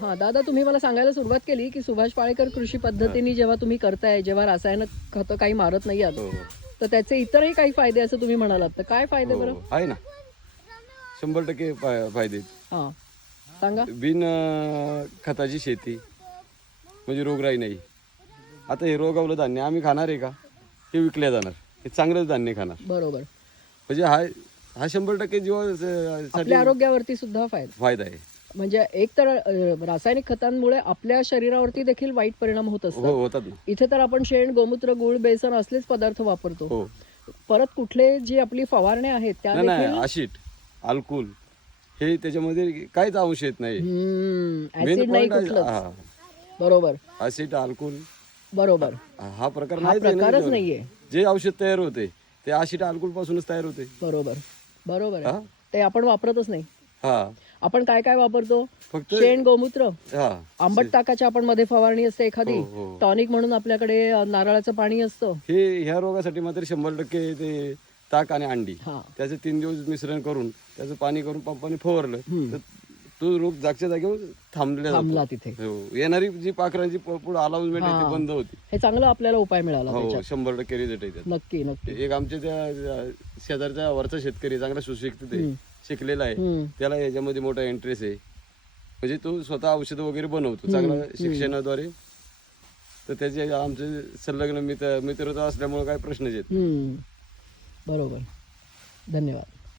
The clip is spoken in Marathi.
हा दादा, तुम्ही मला सांगायला सुरुवात केली की सुभाष पाळेकर कृषी पद्धतीने जेव्हा तुम्ही करताय, जेव्हा रासायनिक खतं काही मारत नाही आहात, हो तर त्याचे इतरही काही फायदे असं तुम्ही म्हणालात, तर काय फायदे बरं? हो आहे ना, 100% फायदे. हा, सांगा. बिन खताची शेती म्हणजे रोगराई नाही. आता हे रोगावलं धान्य आम्ही खाणार आहे का? हे विकल्या जाणार, हे चांगलंच धान्य खाणार. बरोबर. म्हणजे हा 100% जीवासाठी आपल्या आरोग्यावरती सुद्धा फायदा आहे. म्हणजे एक तर रासायनिक खतांमुळे आपल्या शरीरावरती देखील वाईट परिणाम होत हो असतात. होतात ना. इथे तर आपण शेण, गोमूत्र, गुळ, बेसन असलेच पदार्थ वापरतो. हो परत कुठले जी आपली फवारण्या आहेत त्या नाही नाही, देखील आशीट, अल्कोहोल हे त्याच्यामध्ये काहीच अंश येत नाही. ऍसिड नाही कुठलंच. बरोबर ऍसिड, अल्कोहोल बरोबर. हा प्रकार हा नाही. प्रकारच नाहीये. जे औषध तयार होते ते ऍसिड, अल्कोहोल पासूनच तयार होते. बरोबर बरोबर हा? आहे. ते आपण वापरतच नाही. हा आपण काय काय वापरतो? फक्त शेण, गोमूत्र, हा आंबट ताकाची आपण मध्ये फवारणी असते एखादी, हो, हो. टॉनिक म्हणून आपल्याकडे नारळाचं पाणी असतं. हे ह्या रोगासाठी मात्र 100% ते ताक आणि अंडी हा. त्याचे 3 दिवस मिश्रण करून त्याचं पाणी करून पंपाने फवारलं तर तो रोग जागच्या जागेवर थांबला थांबला जातो. तिथे. हो. येणारी जी पाखरांची पुढे अलाउन्समेंट आहे ती बंद होती. हे चांगलं आपल्याला उपाय मिळाला हो त्याच्यात. 100% रिझल्ट आहे त्यात. नक्की नक्की. एक आमच्या त्या शेजारच्या वरचा शेतकरी चांगला सुशिक्षित आहे, शिकलेला आहे, त्याला याच्यामध्ये मोठा इंटरेस्ट आहे. म्हणजे तो स्वतः औषध वगैरे बनवतो चांगला शिक्षणाद्वारे. तर त्याचे आमचे संलग्न मित्रता असल्यामुळे काय प्रश्नच येत. बरोबर. धन्यवाद.